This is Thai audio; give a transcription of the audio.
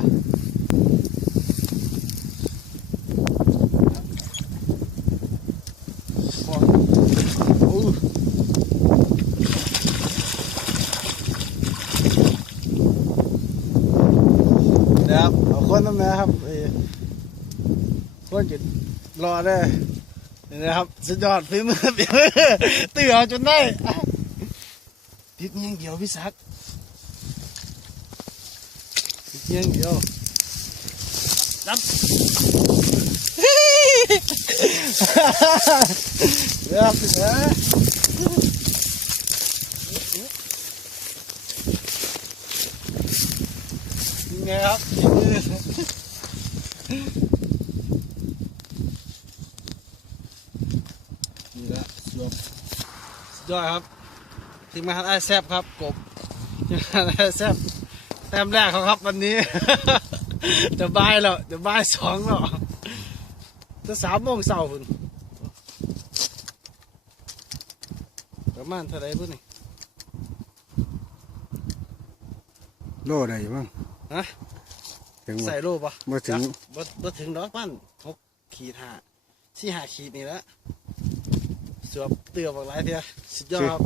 ะนะครับเอาคนน้ำนะครับคนจุดรอได้นี่นะครับสุดยอดฝีมือฝีมือเตือจนได้ติดเงี้ยงเดียวพี่ศักดิ์ เงี้ยงเดียวจับเดี๋ยวสิเดี๋ยวยังไงครับนี่แหละสวบสุดยอดครับทีมงานไอ้แซบครับกบทีมงานไอ้แซบ แต้มแรกเขาครับวันนี้ จะบายแล้วจะบายสองแล้วจะสามโมงเช้าคุณประมาณเท่าไรพุ่นนี่โลได้อยู่มั้งฮะถึงบ่ ใส่รูปปะบ่ถึง บ่บ่ถึงดอกปั้นหกขีดห้าสี่ห้าขีดนี่แหละสวบเตือบอกหลายเทียสุดยอดครับ